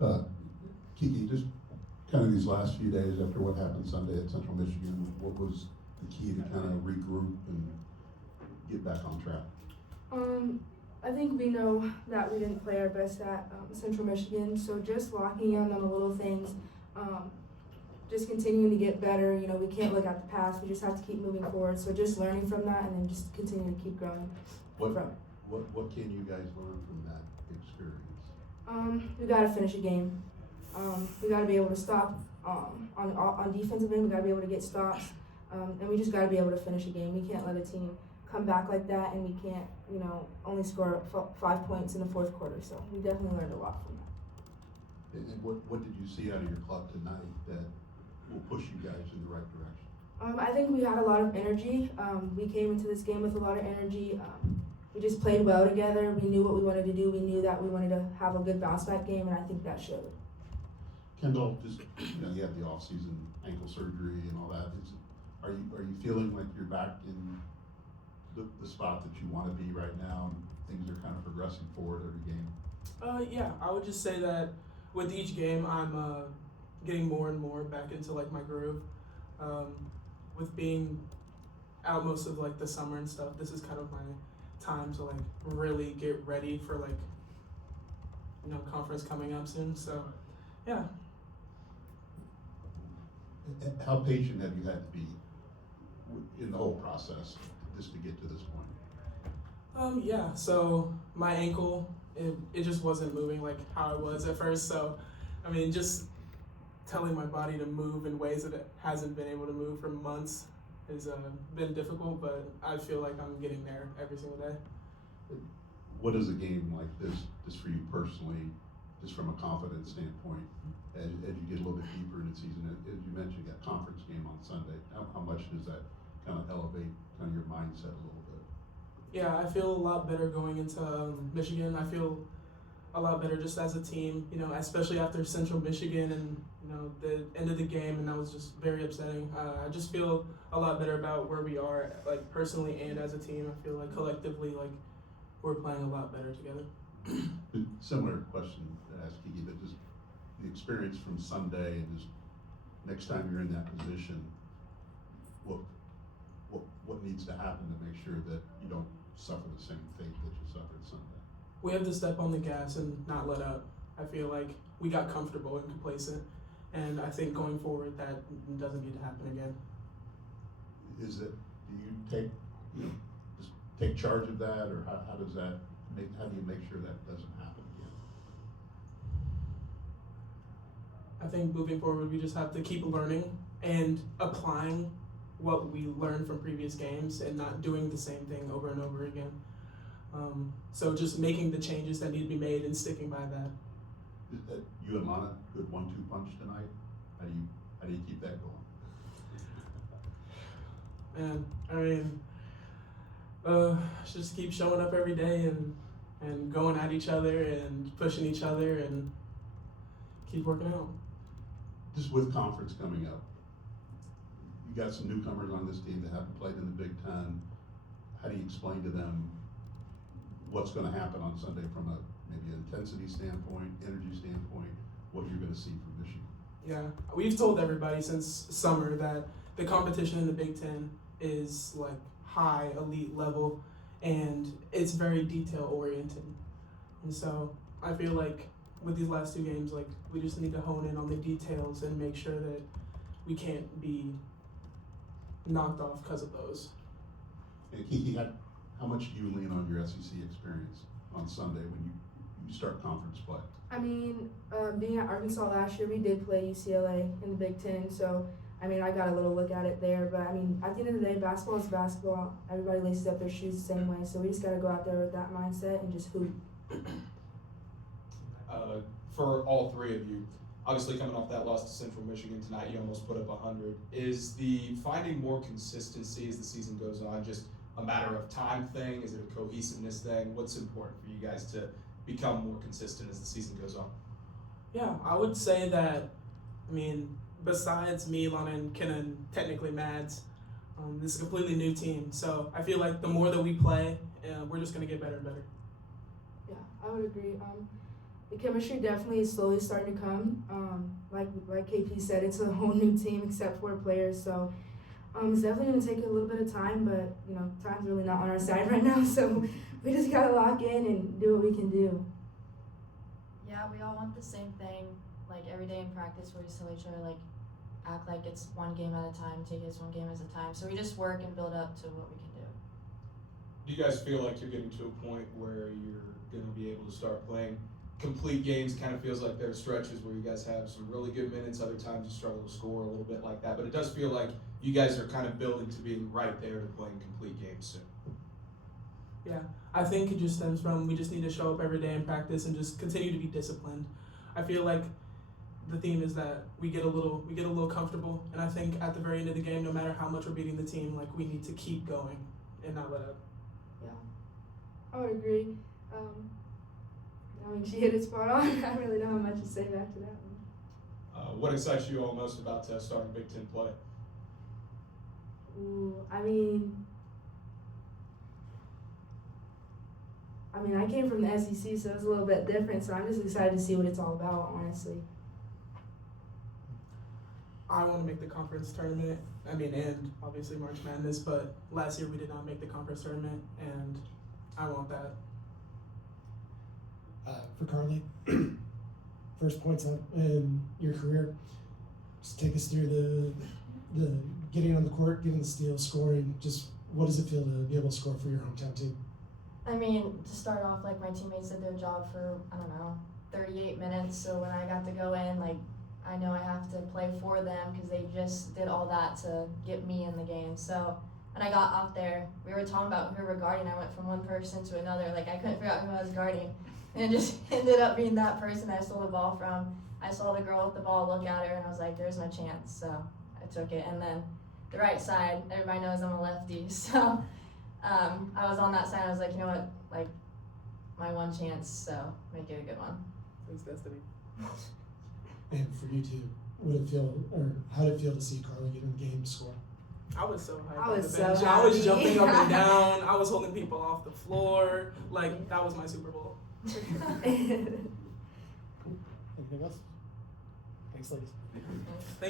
Uh, Kiki, just kind of these last few days after what happened Sunday at Central Michigan, what was the key to kind of regroup and get back on track? I think we know that we didn't play our best at Central Michigan, so just locking in on the little things, just continuing to get better. You know, we can't look at the past; we just have to keep moving forward. So just learning from that, and then just continue to keep growing What, from it. what can you guys learn from that experience? We gotta finish a game. We gotta be able to stop on defensive end. We gotta be able to get stops, and we just gotta be able to finish a game. We can't let a team come back like that, and we can't, only score 5 points in the fourth quarter. So we definitely learned a lot from that. And what did you see out of your club tonight that will push you guys in the right direction? I think we had a lot of energy. We came into this game with a lot of energy. We just played well together. We knew what we wanted to do. We knew that we wanted to have a good bounce back game, and I think that showed. Kendall, just you have the off-season ankle surgery and all that. Are you feeling like you're back in the spot that you want to be right now, and things are kind of progressing forward every game? Yeah, I would just say that with each game, I'm getting more and more back into like my groove. With being out most of like the summer and stuff, this is kind of my time to like really get ready for like conference coming up soon. So yeah. How patient have you had to be in the whole process just to get to this point? Yeah, so my ankle, it just wasn't moving like how it was at first. So, I mean, just telling my body to move in ways that it hasn't been able to move for months has been difficult, but I feel like I'm getting there every single day. What is a game like this, just for you personally, just from a confidence standpoint, as you get a little bit deeper in the season? As you mentioned, you got conference game on Sunday. How much does that kind of elevate kind of your mindset a little bit? Yeah, I feel a lot better going into Michigan. I feel a lot better just as a team, especially after Central Michigan and, the end of the game, and that was just very upsetting. I just feel a lot better about where we are, like personally and as a team. I feel like collectively, like we're playing a lot better together. Similar question to ask Kiki, but just the experience from Sunday and just next time you're in that position, what needs to happen to make sure that you don't suffer the same fate that you suffered Sunday? We have to step on the gas and not let up. I feel like we got comfortable and complacent, and I think going forward that doesn't need to happen again. Do you take, just take charge of that, or how do you make sure that doesn't happen again? I think moving forward, we just have to keep learning and applying what we learned from previous games and not doing the same thing over and over again. So just making the changes that need to be made and sticking by that. You and Lana, good 1-2 punch tonight. How do you keep that going? And I mean, just keep showing up every day and going at each other and pushing each other and keep working out. Just with conference coming up, you got some newcomers on this team that haven't played in the Big Ten. How do you explain to them what's going to happen on Sunday from maybe an intensity standpoint, energy standpoint, what you're going to see from Michigan? Yeah, we've told everybody since summer that the competition in the Big Ten is like high elite level, and it's very detail oriented. And so I feel like with these last two games, like we just need to hone in on the details and make sure that we can't be knocked off because of those. And Kiki, how much do you lean on your SEC experience on Sunday when you start conference play? I mean, being at Arkansas last year, we did play UCLA in the Big Ten, so I mean, I got a little look at it there. But I mean, at the end of the day, basketball is basketball. Everybody laces up their shoes the same way, so we just got to go out there with that mindset and just hoop. For all three of you, obviously coming off that loss to Central Michigan tonight, you almost put up 100. Is the finding more consistency as the season goes on just a matter of time thing? Is it a cohesiveness thing? What's important for you guys to become more consistent as the season goes on? Yeah, I would say that, I mean, besides me, Lana, and Kenan, technically Mads, this is a completely new team. So I feel like the more that we play, we're just going to get better and better. Yeah, I would agree. The chemistry definitely is slowly starting to come. Like KP said, it's a whole new team except for players, so it's definitely gonna take a little bit of time. But time's really not on our side right now, so we just gotta lock in and do what we can do. Yeah, we all want the same thing. Like every day in practice, we just tell each other like, act like it's one game at a time, take it as one game at a time. So we just work and build up to what we can do. Do you guys feel like you're getting to a point where you're going to be able to start playing complete games? Kind of feels like there are stretches where you guys have some really good minutes, other times you struggle to score a little bit like that. But it does feel like you guys are kind of building to being right there to playing complete games soon. Yeah, I think it just stems from we just need to show up every day in practice and just continue to be disciplined. I feel like the theme is that we get a little comfortable, and I think at the very end of the game, no matter how much we're beating the team, like we need to keep going and not let up. I would agree. She hit it spot on. I don't really know how much to say back to that one. What excites you all most about starting Big Ten play? Ooh, I mean, I came from the SEC, so it's a little bit different. So I'm just excited to see what it's all about, honestly. I want to make the conference tournament. And obviously March Madness, but last year we did not make the conference tournament, and I want that. For Carly, first points up in your career. Just take us through the getting on the court, getting the steal, scoring. Just what does it feel to be able to score for your hometown team? I mean, to start off, like my teammates did their job for 38 minutes. So when I got to go in, like I know I have to play for them because they just did all that to get me in the game. So when I got out there, we were talking about who we were guarding. I went from one person to another. Like I couldn't figure out who I was guarding, and it just ended up being that person I stole the ball from. I saw the girl with the ball, look at her, and I was like, "There's my chance." So I took it, and then the right side. Everybody knows I'm a lefty, so I was on that side. I was like, you know what, like my one chance. So make it a good one. Thanks, Destiny. And for you two, how did it feel to see Carly get in the game score? I was so hyped. I on was the so bench. I was happy. jumping up and down. I was holding people off the floor. Like that was my Super Bowl. Anything else? Thanks, ladies. Thank